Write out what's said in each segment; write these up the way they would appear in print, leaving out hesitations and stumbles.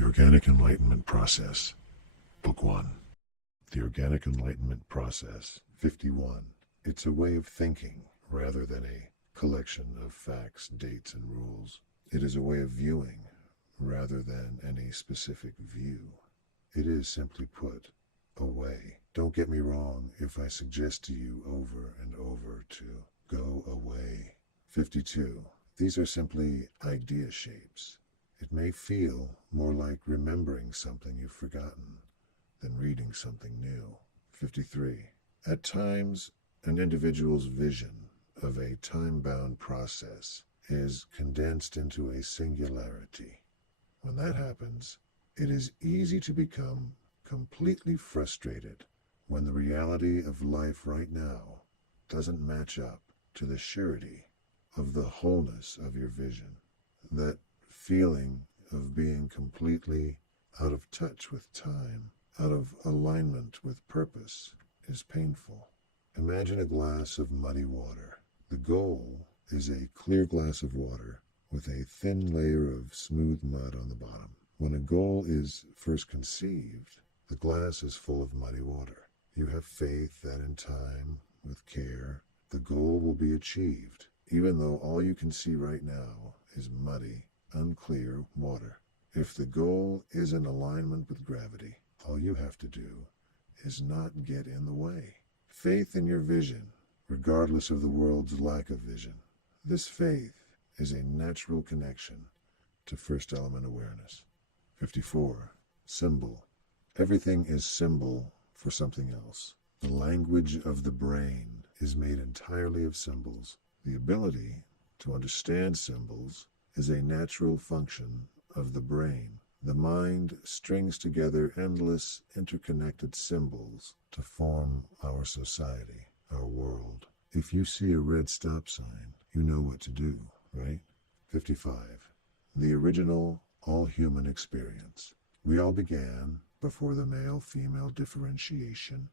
The Organic Enlightenment Process, Book 1. The Organic Enlightenment Process, 51. It's a way of thinking rather than a collection of facts, dates, and rules. It is a way of viewing rather than any specific view. It is, simply put, a way. Don't get me wrong if I suggest to you over and over to go away. 52. These are simply idea shapes. It may feel more like remembering something you've forgotten than reading something new. 53. At times, an individual's vision of a time-bound process is condensed into a singularity. When that happens, it is easy to become completely frustrated when the reality of life right now doesn't match up to the surety of the wholeness of your vision. That feeling of being completely out of touch with time, out of alignment with purpose, is painful. Imagine a glass of muddy water. The goal is a clear glass of water with a thin layer of smooth mud on the bottom. When a goal is first conceived, the glass is full of muddy water. You have faith that in time, with care, the goal will be achieved, even though all you can see right now is muddy, unclear water. If the goal is in alignment with gravity, all you have to do is not get in the way. Faith in your vision, regardless of the world's lack of vision. This faith is a natural connection to first element awareness. 54. Symbol. Everything is symbol for something else. The language of the brain is made entirely of symbols. The ability to understand symbols is a natural function of the brain. The mind strings together endless, interconnected symbols to form our society, our world. If you see a red stop sign, you know what to do, right? 55. The original all-human experience. We all began, before the male-female differentiation,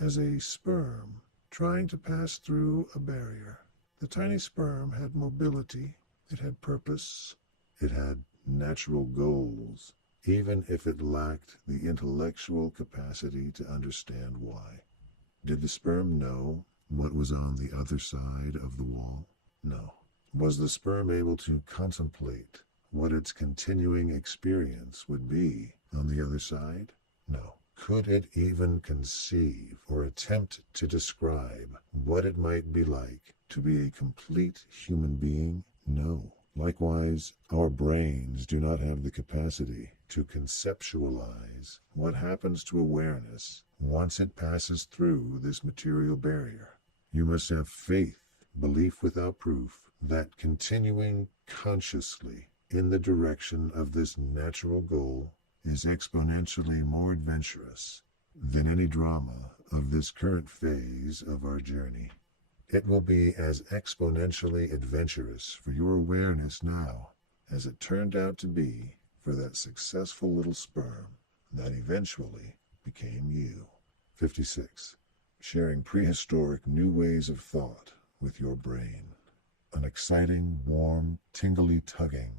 as a sperm trying to pass through a barrier. The tiny sperm had mobility, it had purpose, it had natural goals, even if it lacked the intellectual capacity to understand why. Did the sperm know what was on the other side of the wall? No. Was the sperm able to contemplate what its continuing experience would be on the other side? No. Could it even conceive or attempt to describe what it might be like to be a complete human being? No. Likewise, our brains do not have the capacity to conceptualize what happens to awareness once it passes through this material barrier. You must have faith, belief without proof, that continuing consciously in the direction of this natural goal is exponentially more adventurous than any drama of this current phase of our journey. It will be as exponentially adventurous for your awareness now as it turned out to be for that successful little sperm that eventually became you. 56. Sharing prehistoric new ways of thought with your brain. An exciting, warm, tingly tugging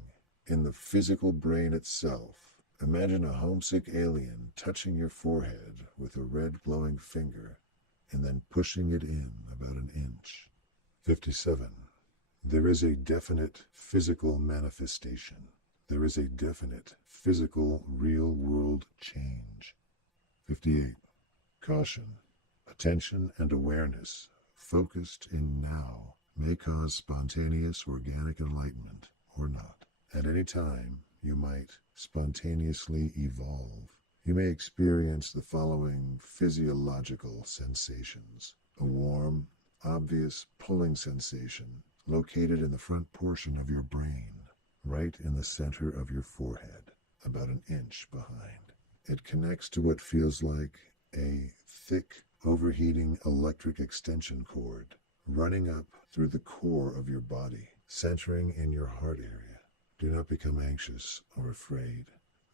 in the physical brain itself. Imagine a homesick alien touching your forehead with a red glowing finger and then pushing it in about an inch. 57. There is a definite physical manifestation. There is a definite physical real-world change. 58. Caution. Attention and awareness focused in now may cause spontaneous organic enlightenment or not. At any time, you might spontaneously evolve. You may experience the following physiological sensations. A warm, obvious pulling sensation located in the front portion of your brain, right in the center of your forehead, about an inch behind. It connects to what feels like a thick, overheating electric extension cord running up through the core of your body, centering in your heart area. Do not become anxious or afraid.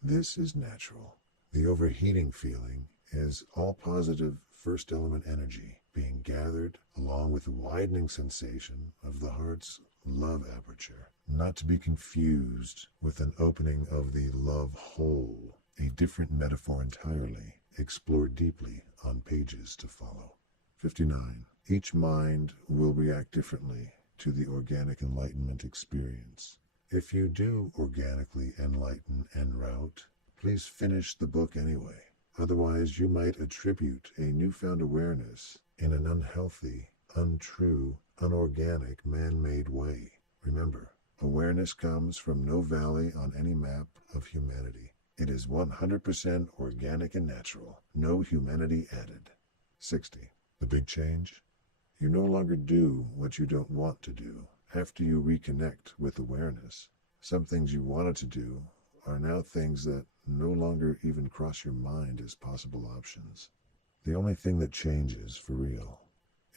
This is natural. The overheating feeling is all positive first element energy being gathered along with the widening sensation of the heart's love aperture, not to be confused with an opening of the love hole, a different metaphor entirely, explored deeply on pages to follow. 59. Each mind will react differently to the organic enlightenment experience. If you do organically enlighten en route, please finish the book anyway. Otherwise, you might attribute a newfound awareness in an unhealthy, untrue, unorganic, man-made way. Remember, awareness comes from no valley on any map of humanity. It is 100% organic and natural, no humanity added. 60. The big change? You no longer do what you don't want to do after you reconnect with awareness. Some things you wanted to do are now things that no longer even cross your mind as possible options. The only thing that changes for real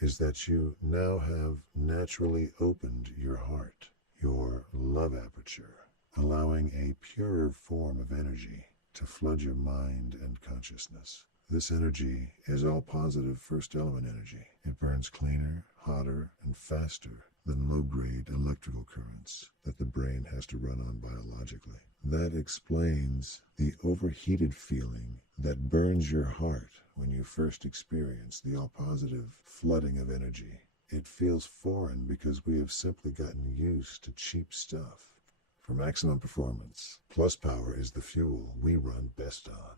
is that you now have naturally opened your heart, your love aperture, allowing a purer form of energy to flood your mind and consciousness. This energy is all positive first element energy. It burns cleaner, hotter, and faster than low-grade electrical currents that the brain has to run on biologically. That explains the overheated feeling that burns your heart when you first experience the all-positive flooding of energy. It feels foreign because we have simply gotten used to cheap stuff. For maximum performance, Plus Power is the fuel we run best on.